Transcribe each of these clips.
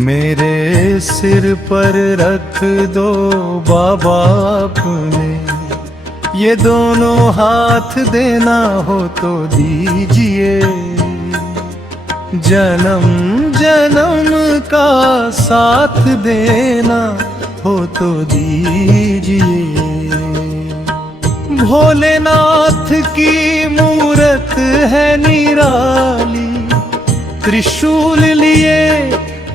मेरे सिर पर रख दो बाबा अपने, ये दोनों हाथ देना हो तो दीजिए। जन्म जन्म का साथ देना हो तो दीजिए। भोलेनाथ की मूरत है निराली, त्रिशूल लिए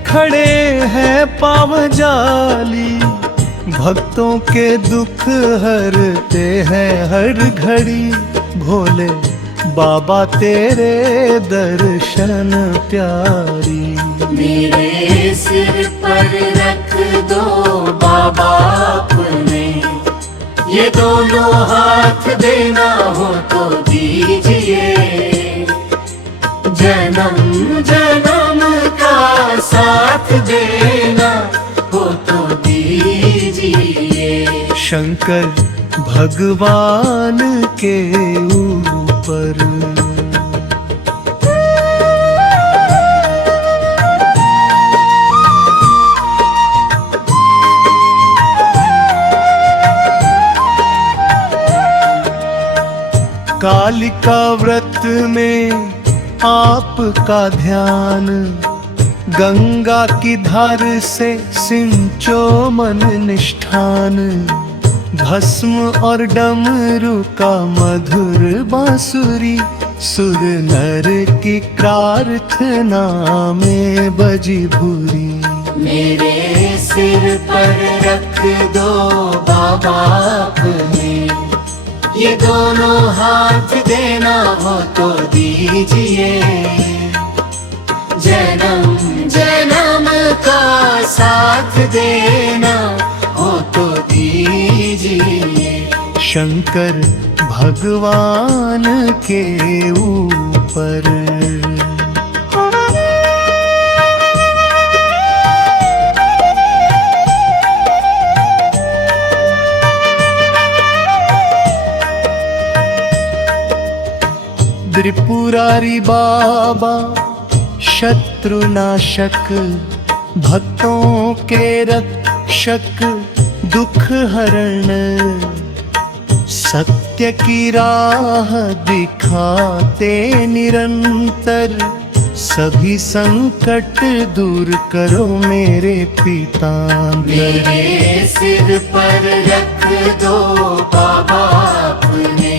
खड़े हैं पाँव जाली। भक्तों के दुख हरते हैं हर घड़ी, भोले बाबा तेरे दर्शन प्यारी। मेरे सिर पर रख दो बाबा अपने, ये दोनों हाथ देना हो तो दीजिए। जन्म जन्म का साथ देना हो तो दीजिए। शंकर भगवान के ऊपर कालिका व्रत में आपका ध्यान, गंगा की धार से सिंचो मन निष्ठान। भस्म और डमरू का मधुर बांसुरी, सुर नर की प्रार्थना में बजी भूरी। मेरे सिर पर रख दो बाबा अपने, ये दोनों हाथ देना हो तो दीजिए। जन्म जन्म का साथ देना हो तो दीजिए। शंकर भगवान के ऊपर त्रिपुरारी बाबा शत्रुनाशक, भक्तों के रक्षक दुख हरण। सत्य की राह दिखाते निरंतर, सभी संकट दूर करो मेरे पीताम्बर। मेरे सिर पर रख दो बाबा अपने,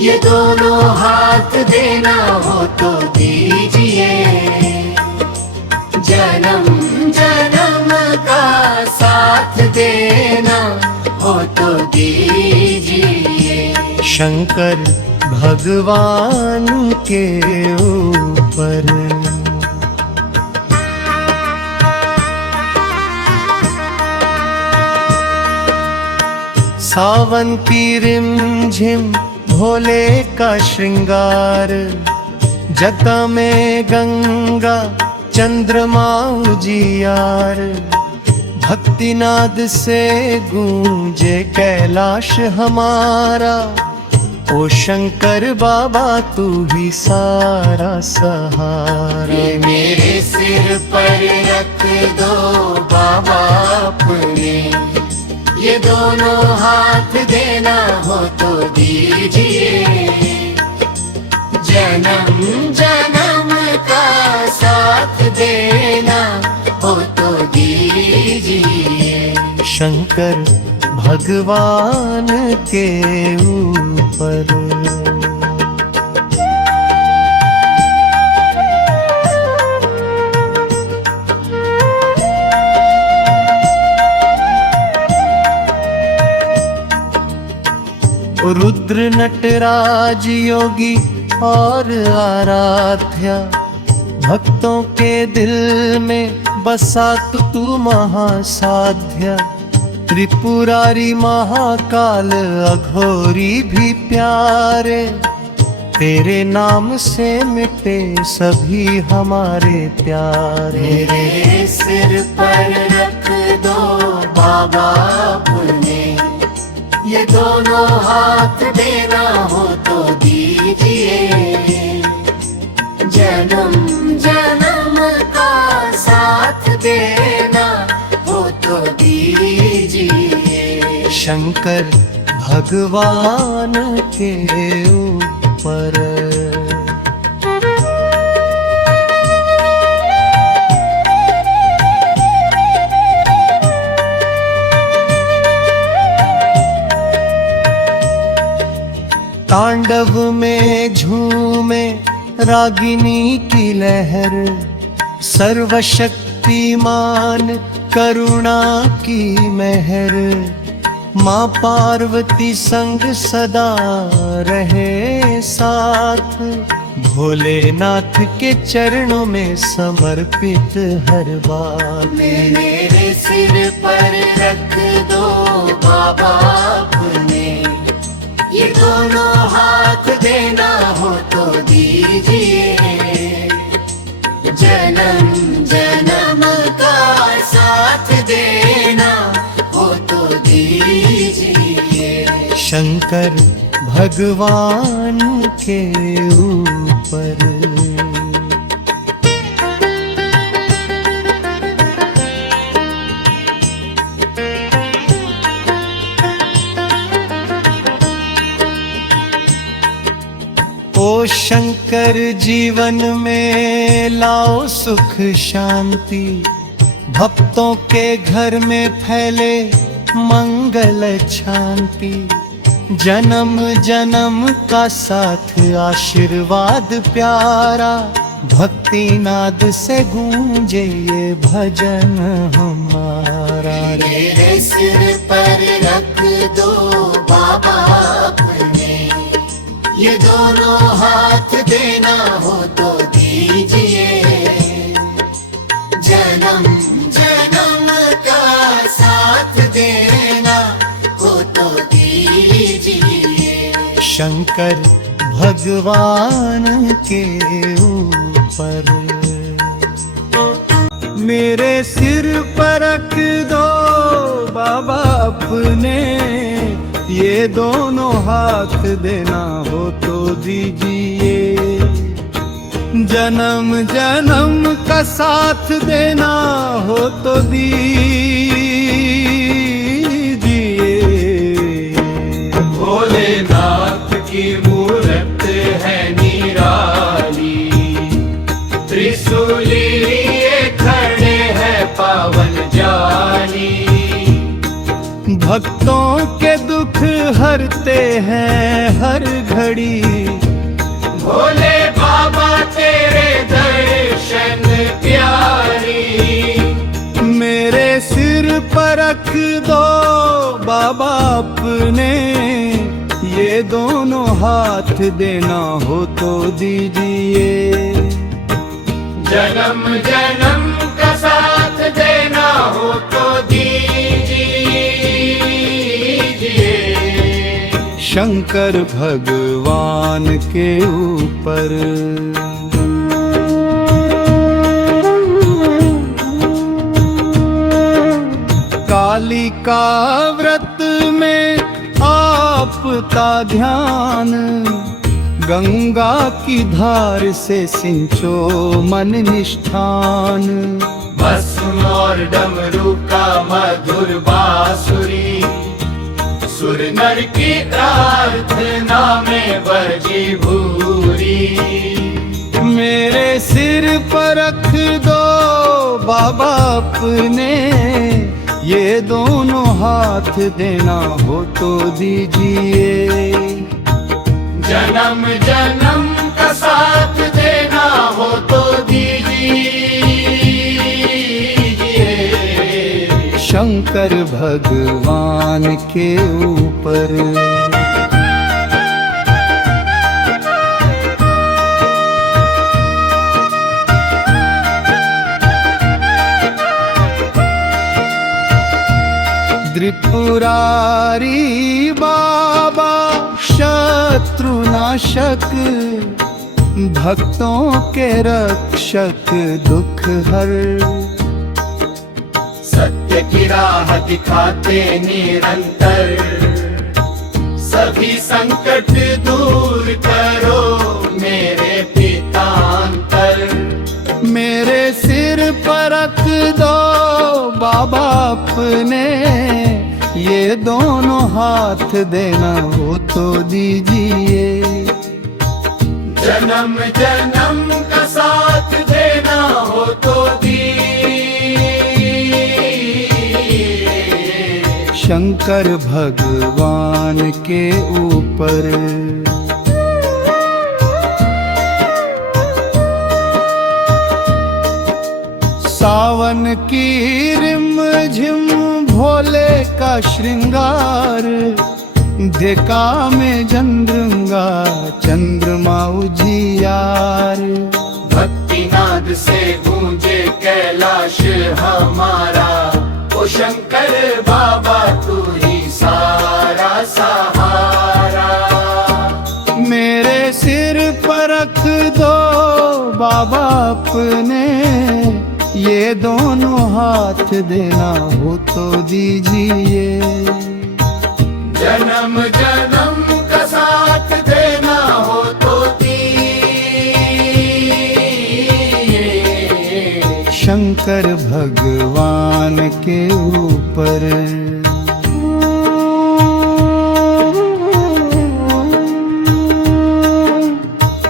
ये दोनों हाथ देना हो तो दीजिए। जन्म जन्म का साथ देना हो तो दीजिए। शंकर भगवान के ऊपर सावन की रिमझिम भोले का श्रृंगार। जटा में गंगा चंद्रमा उजियार, भक्तिनाद से गूंजे कैलाश हमारा। ओ शंकर बाबा तू ही सारा सहारा। मेरे सिर पर रख दो बाबा अपने, ये दोनों हाथ देना हो तो दीजिए। जन्म जन्म का साथ देना हो तो दीजिए। शंकर भगवान के ऊपर रुद्र नटराज योगी और आराध्या, भक्तों के दिल में बसा तू महासाध्या। त्रिपुरारी महाकाल अघोरी भी प्यारे, तेरे नाम से मिटे सभी हमारे प्यारे। मेरे सिर पर रख दो बाबा अपने, ये दोनों हाथ देना हो तो दीजिए। जन्म जन्म का साथ शंकर भगवान के ऊपर। तांडव में झूमे रागिनी की लहर, सर्वशक्तिमान करुणा की मेहर। माँ पार्वती संग सदा रहे साथ, भोलेनाथ के चरणों में समर्पित हर बात। मेरे सिर पर रख दो बाबा अपने, ये दोनों हाथ देना हो तो दीजिए। जन्म जन्म का साथ देना हो तो दीजिए। शंकर भगवान के ऊपर। ओ शंकर जीवन में लाओ सुख शांति, भक्तों के घर में फैले मंगल शांति। जन्म जन्म का साथ आशीर्वाद प्यारा, भक्ति नाद से गूंजे ये भजन हमारा। मेरे सिर पर रख दो बाबा अपने, ये दोनों हाथ देना हो तो दीजिए। जन्म जन्म का साथ देना हो तो दीजिए। शंकर भगवान के ऊपर। मेरे सिर पर रख दो बाबा अपने, ये दोनों हाथ देना हो तो दीजिए। जन्म जन्म का साथ देना हो तो दीजिए। भोलेनाथ की मूरत है निराली, त्रिशूली लिए खड़े हैं पावन जानी। भक्तों के दुख हरते हैं हर घड़ी, भोले बाबा तेरे दर्शन प्यारी। मेरे सिर पर रख दो बाबा अपने, ये दोनों हाथ देना हो तो दीजिए। जन्म जन्म का साथ देना हो तो दीजिए। शंकर भगवान के ऊपर। काली का व्रत में आपका ध्यान, गंगा की धार से सिंचो मन निष्ठान। भस्म और डमरू का मधुर बांसुरी, सुर नर की प्रार्थना में बजी भूरी। मेरे सिर पर रख दो बाबा अपने, ये दोनों हाथ देना हो तो दीजिए। जन्म जन्म का साथ देना हो तो दीजिए। शंकर भगवान के ऊपर। त्रिपुरारी बाबा शत्रुनाशक, भक्तों के रक्षक दुख हर। सत्य की राह दिखाते निरंतर, सभी संकट दूर करो मेरे पितांतर। मेरे सिर पर रख दो बाबा अपने, ये दोनों हाथ देना हो तो दीजिए। जन्म जन्म का साथ देना हो तो शंकर भगवान के ऊपर। सावन की रिम झिम भोले का श्रृंगार, देखा में चंद्रंगा चंद्रमा उजियार। भक्ति नाद से गूंजे कैलाश हमारा, ओ शंकर बाबा तू ही सारा सहारा। मेरे सिर पर रख दो बाबा अपने, ये दोनों हाथ देना हो तो दीजिए। जन्म जन्म का साथ देना हो तो शंकर भगवान के ऊपर।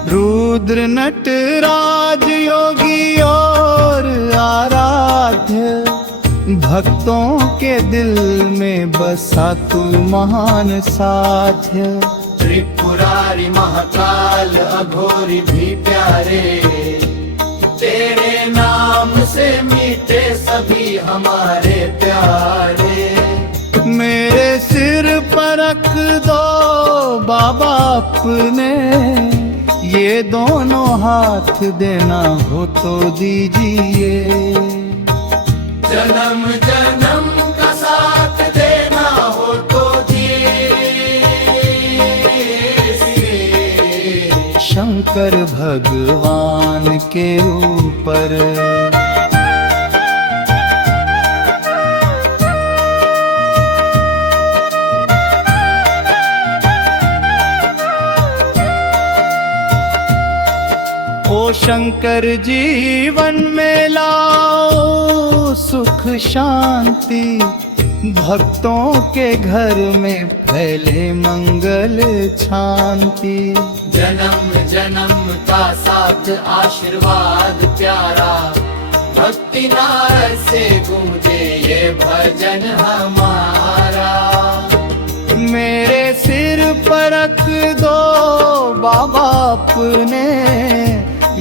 रुद्र नटराज योगी और आराध्य, भक्तों के दिल में बसा तू महान साध्य। त्रिपुरारी महाकाल अघोरी भी प्यारे, तेरे नाम से मीठे सभी हमारे प्यारे। मेरे सिर पर रख दो बाबा अपने, ये दोनों हाथ देना हो तो दीजिए। जन्म जन्म का साथ देना हो तो शंकर भगवान के ऊपर। ओ शंकर जीवन में लाओ सुख शांति, भक्तों के घर में फैले मंगल शांति। जन्म जन्म का साथ आशीर्वाद प्यारा, भक्ति नाद से गूंजे ये भजन हमारा। मेरे सिर पर रख दो बाबा अपने,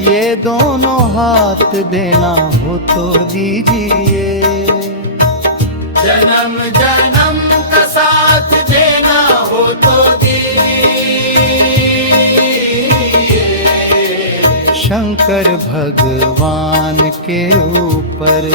ये दोनों हाथ देना हो तो दीजिए। जन्म जन्म का साथ देना हो तो शंकर भगवान के ऊपर।